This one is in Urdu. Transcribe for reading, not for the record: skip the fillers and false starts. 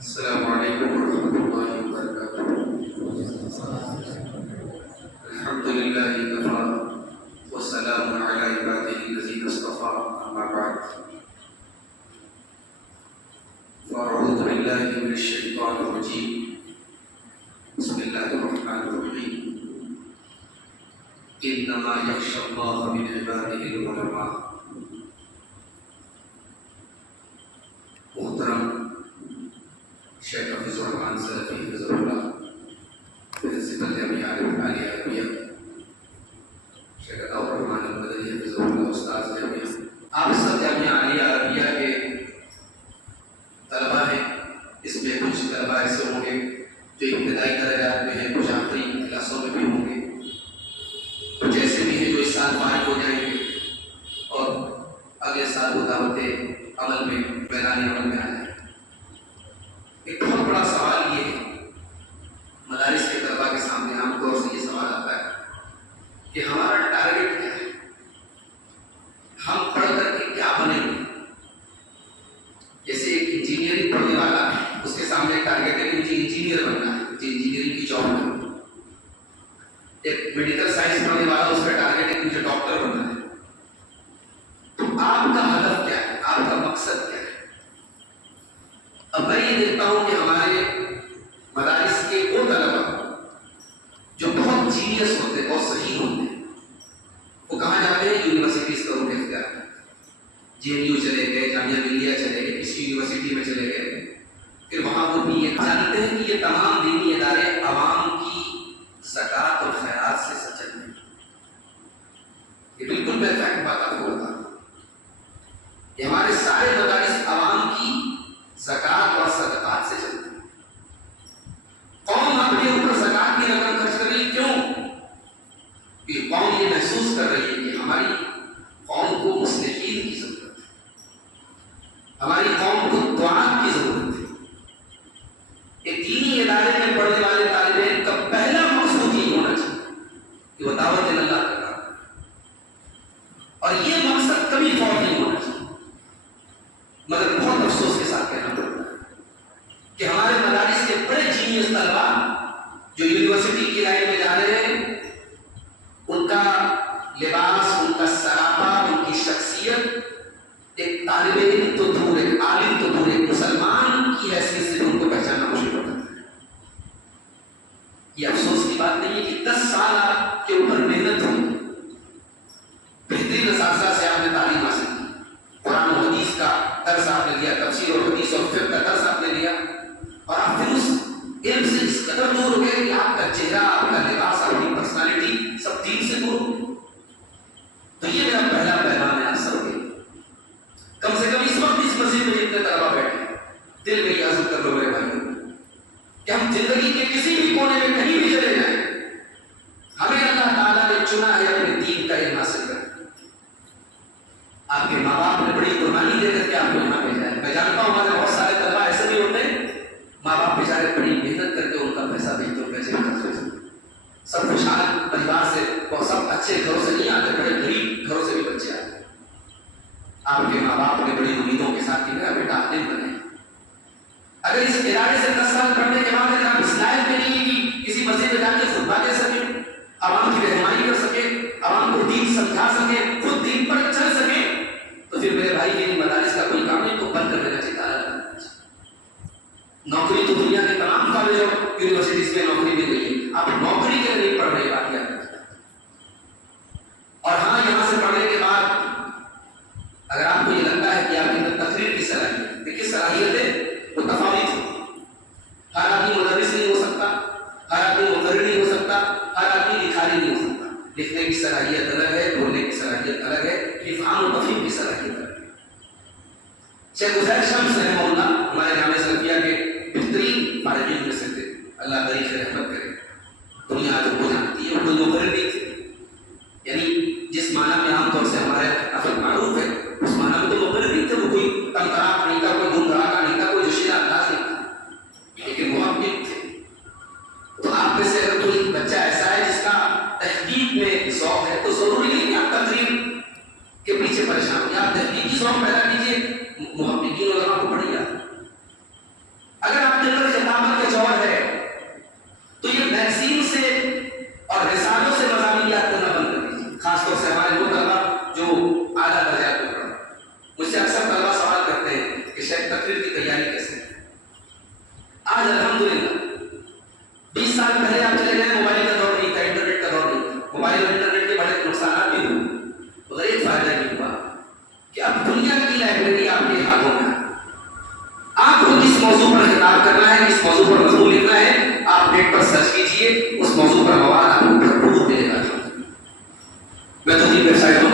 السلام علیکم ورحمۃ اللہ وبرکاتہ۔ الحمد للہ کفا والسلام علی عبادہ الذین اصطفیٰ، اما بعد فاعوذ باللہ من الشیطان الرجیم، بسم اللہ الرحمن الرحیم، انما یخشی اللہ من عبادہ العلماء۔ محترم شیخ حفیظ الرحمان سلفی حفظہ اللہ، پرنسپل جامعہ عالیہ عربیہ، شیخ عطاء الرحمان المدنی حفظہ اللہ، استاذ جامعہ، آپ سب جامعہ عالیہ عربیہ کے طلباء ہیں۔ اس میں کچھ طلباء ایسے ہوں گے جو ابتدائی درجات میں ہیں، کچھ آخری کلاسوں میں بھی ہوں گے، کچھ ایسے بھی ہیں جو اس سال فارغ ہو جائیں گے اور اگلے سال وہ دعوت عمل میں میدان عمل میں آ جائیں گے۔ ایک بہت بڑا سوال یہ ہے مدارس کے طلباء کے سامنے، عام طور سے یہ سوال آتا ہے کہ ہمارا ٹارگیٹ کیا ہے، ہم پڑھ کر کے کیا بنیں گے۔ جیسے ایک انجینئرنگ پڑھنے والا ہے، اس کے سامنے ایک ٹارگیٹ ہے کہ مجھے انجینئر بننا ہے، مجھے انجینئرنگ کی جاب کرنی ہے۔ ایک میڈیکل سائنس پڑھنے والا، اس کا ٹارگیٹ ہے کہ مجھے ڈاکٹر بننا ہے۔ تو آپ کا ہدف کیا ہے، آپ کا مقصد کیا ہے؟ اب میں یہ دیکھتا ہوں کہ ہمارے مدارس کے وہ طلباء جو بہت جینیس ہوتے ہیں، بہت صحیح ہوتے ہیں، وہ کہاں جاتے ہیں؟ یونیورسٹیز کا روٹ اختیار کرتے ہیں۔ جے این یو چلے گئے، جامعہ ملیہ چلے گئے، کسی یونیورسٹی میں چلے گئے، پھر وہاں وہ بھی یہ جانتے ہیں کہ یہ تمام دینی ادارے عوام کی زکوٰۃ اور خیرات سے سچل ہیں۔ یہ بالکل میں فیکٹ بات آپ کو بتا رہا ہوں کہ ہمارے سارے مدارس عوام کی زکوٰۃ اور صدقات سے چلتے ہیں۔ قوم اپنے اوپر زکوٰۃ کی رقم خرچ کر رہی ہے، کیوں؟ کہ قوم یہ محسوس کر رہی ہے کہ ہماری قوم کو مصلحین کی ضرورت ہے، ہماری قوم کو دعات کی ضرورت ہے۔ ایک دینی ادارے میں پڑھنے والے طالب علم کا پہلا مقصود یہ ہونا چاہیے کہ وہ دعوت اللہ کا کام کرے، اور یہ مقصد کبھی فوت نہیں ہونا چاہیے۔ مگر بہت افسوس کے ساتھ کہنا پڑتا ہے کہ ہمارے مدارس کے بڑے جینیس طلباء جو یونیورسٹی کی لائن میں جا رہے ہیں، ان کا لباس، ان کا سراپا، ان کی شخصیت ایک طالب علم تو دور ہے، عالم تو دور ہے، مسلمان کی حیثیت سے ان کو پہچاننا مشکل ہو جاتا ہے۔ یہ افسوس کی بات نہیں ہے کہ 10 سال آپ کے اوپر محنت ہوئی، بہترین اساتذہ سے آپ نے تعلیم حاصل کی، قرآن و حدیث کا درس آپ نے لیا، تفسیر اور حدیث اور فقہ کا درس آپ نے لیا، اور آپ پھر اس علم سے اس قدر دور ہو گئے کہ آپ کا چہرہ، آپ کا لباس، آپ کی پرسنالٹی سب دین سے دور ہو گئی۔ تو یہ میرا پہلا پیغام ہے آپ سب کے، کم سے کم اس وقت اس مسجد میں جتنے طلبا بیٹھے، دل میں یہ عزم کر لو میرے بھائیوں کہ ہم زندگی کے کسی بھی کونے میں کہیں بھی چلے جائیں، ہمیں اللہ تعالیٰ نے چنا ہے اپنے دین کا علم حاصل کرنا۔ آپ کے ماں باپ نے بڑی قربانی دے کر کے آپ کو یہاں بھیجا ہے۔ میں جانتا ہوں ہمارے بہت سارے طلبا ایسے بھی ہوتے ہیں، ماں باپ بیچارے بڑی محنت کر کے ان کا پیسہ بھیجتے ہیں، پیسے خرچ، سب خوشحال پریوار سے، اور سب اچھے گھروں سے نہیں آتے، بڑے غریب گھروں سے بھی بچے آتے ہیں۔ آپ کے ماں باپ نے بڑی امیدوں کے ساتھ کہ میرا بیٹا عالم بنے۔ اگر اس ادارے سے 10 سال پڑھنے کے بعد اگر آپ اس لائق میں نہیں کہ کسی مسجد میں جا کے خطبہ دے سکیں، عوام کی رہنمائی کر سکیں، عوام کو دین سمجھا سکیں، خود دین پر چل سکیں، تو پھر میرے بھائی کے مدارس کا کوئی کام نہیں، تو بند کر دینا چاہیے، تالا لگا دینا چاہیے۔ نوکری تو دنیا کے تمام کالج اور یونیورسٹیز میں نوکری مل رہی ہے، آپ نوکری کے لیے نہیں پڑھ رہے، بات یاد رکھیں۔ اور ہاں، یہاں سے پڑھنے کے بعد اگر آپ کو یہ لگتا ہے کہ آپ کے اندر تقریر کی صلاحیت، دیکھیے صلاحیتیں متفاوت ہیں، ہر آدمی مدرس نہیں ہو سکتا، ہر آدمی مقرر نہیں ہو سکتا، ہر آدمی لکھاری نہیں ہو سکتا۔ لکھنے کی صلاحیت الگ ہے، بولنے کی صلاحیت الگ ہے، افہام و تفہیم کی صلاحیت الگ ہے۔ شیخ عزیر شمس رحمہ اللہ ہمارے جامعہ سلفیہ کے بہترین فارغین میں سے تھے، اللہ بری سے رحمت کرے۔ دنیا آج کو جانتی ہے، وہ کوئی مقرر نہیں تھے، یعنی جس معنی میں عام طور سے ہمارے افق معروف ہے، اس معنی میں تو مقرر نہیں تھے، وہ کوئی تنقراق نہیں تھا، کوئی دھوم دھڑاکا نہیں تھا، کوئی جوشیلا انداز نہیں تھا، لیکن محقق تھے۔ تو آپ میں سے اگر کوئی بچہ ایسا ہے جس کا تحقیق میں ذوق ہے، تو ضروری نہیں کہ آپ تقریر کے پیچھے پریشان ہوں، آپ تحقیقی ذوق پیدا کیجیے، محققین علماء کو پڑھیے۔ اگر آپ شاید تقریر کی تیاری کیسے ہے. آج الحمدللہ 20 سال پہلے آپ چلے گئے موبائل کا دور نہیں تھا, انٹرنیٹ کا دور نہیں تھا. موبائل اور انٹرنیٹ کے بڑے نقصانات بھی ہوئے مگر ایک فائدہ یہ ہوا کہ اب دنیا کی لائبریری آپ کے ہاتھوں میں. آپ کو کس موضوع پر خطاب کرنا ہے, کس موضوع پر مضمون لکھنا ہے, آپ نیٹ پر سرچ کیجئے, اس موضوع پر مواد آپ کو بھرپور ملے گا. میں تو جن ویب سائٹوں